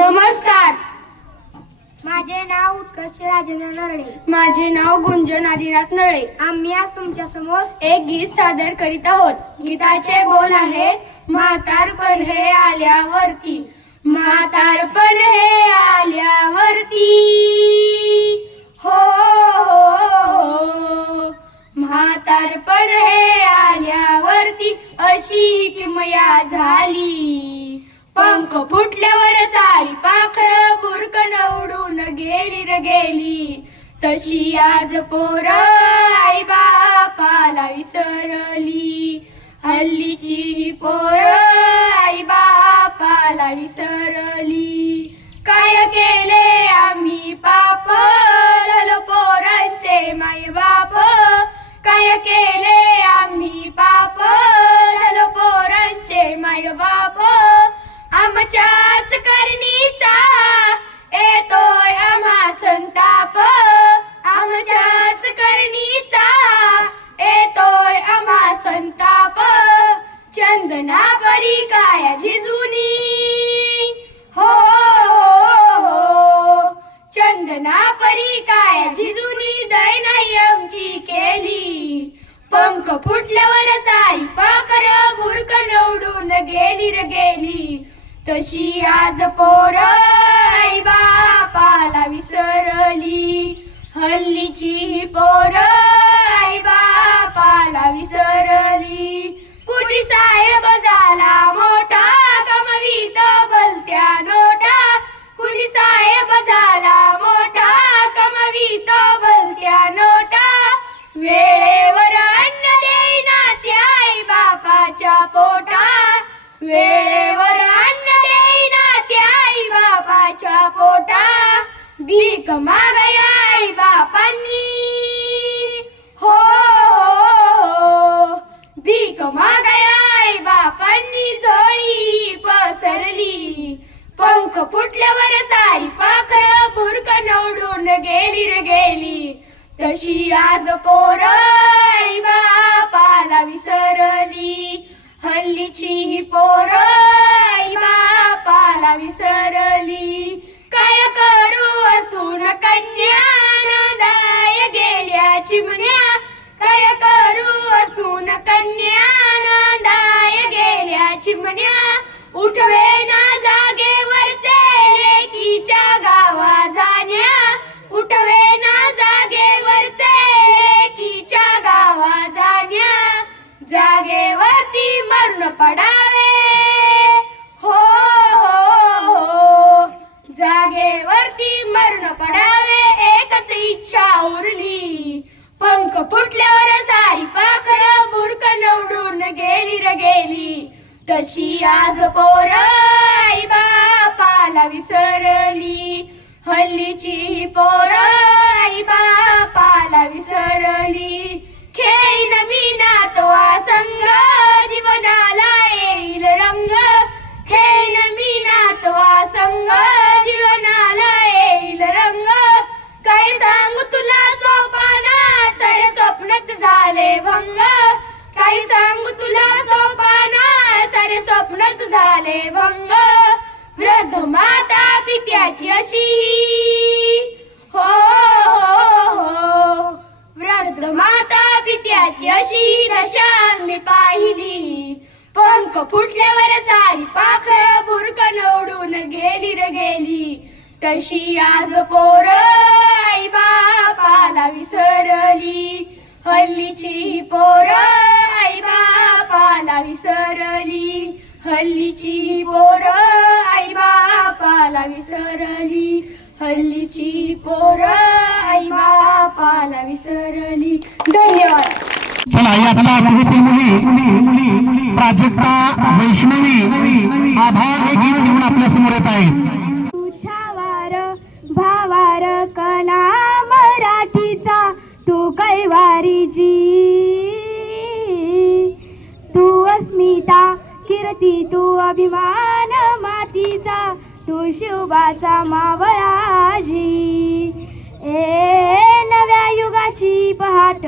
नमस्कार. माझे नाव उत्कर्ष राजेंद्र नरडे माझे नाव गुंजन आदिनाथ नळे आम्ही आज तुमच्यासमोर एक गीत सादर करीत आहोत. गीताचे बोल आहे म्हातारपण हे आल्यावरती म्हातारपण हे आल्यावरती हो हो, हो म्हातारपण हे आल्यावरती अशी किमया झाली. पंख फुटल्यावर तशी आज पोर आई बापाला विसरली. हल्लीची ही पोर आई बापाला विसरली. काय केले आम्ही पाप? झालो पोरांचे माय बाप काय केले आम्ही पाप? झालो पोरांचे माय बाप आमच्याच करणी फुटल्यावर सारी पाखर बुरकन उडून गेली र गेली. तशी आज पोर आई बापाला विसरली. हल्लीची ही पोर आई बापाला विसरली. कुणी साहेब वेळेवर अन्न देईना त्या आई बापाच्या पोटा. भीक मागया आई बापांनी हो हो, हो भीक मागया आई बापांनी झोळी पसरली. पंख फुटल्यावर सारी पाखर बुरकन नवडून गेली र गेली. तशी आज पोर आई बापाला विसरली. हल्लीची ही पोर आई बापाला विसरली. काय करू असून कन्या नांदाय गेल्या चिमण्या. काय करू असून कन्या नांदाय गेल्या चिमण्या. उठवे ना पडावे एकच इच्छा उरली. पंख फुटल्यावर सारी पाखर बुरकन नवडून गेली र गेली. तशी आज पोर आई बापाला विसरली. हल्लीची पोर आई बापाला विसरली. वृद्ध माता पित्याची अशी हो हो हो. हो. वृद्ध माता पित्याची अशी दशा मी पाहिली. पंख फुटल्यावर सारी पाखर बुरकन उडून गेली र गेली. तशी आज पोर आई बापाला विसरली. हल्लीची ही पोर आई बापाला विसरली. हल्लीची पोरं पोर बापाला विसरली. हल्लीची पोर आई बापाला विसरली. धन्यवाद. चला या आपल्या कृतीतील मुली प्राजक्ता वैष्णवी आभार हे गीत घेऊन आपल्यासमोर येत आहेत. तुझ्यावर भावार कणा मराठीचा तू कैवारीची तू अस्मिता कीर्ती तू अभिमान मातीचा. तू शिवबाचा मावळाजी. ए नव्या युगाची पहाट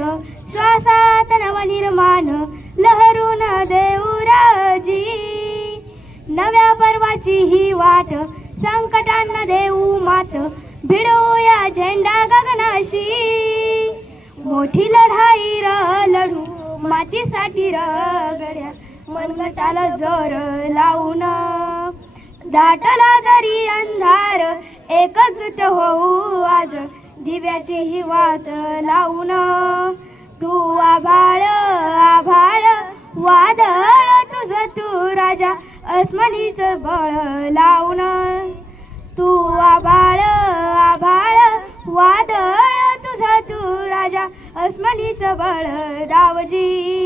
श्वासात नवनिर्माण लहरून देऊराजी. नव्या पर्वाची ही वाट संकटांना देऊ मात भिडूया झेंडा गगनाशी. मोठी लढाई र लढू मातीसाठी रगड्या मनगटाला जोर लावून. दाटला जरी अंधार एकच होऊ आज. दिव्याची ही वात लावून तू आभाळ आभाळ. वादळ तुझ तू राजा अस्मलीच बळ लावून. तू आभाळ आभाळ. वादळ तुझ तू राजा अस्मलीच बळ दावजी.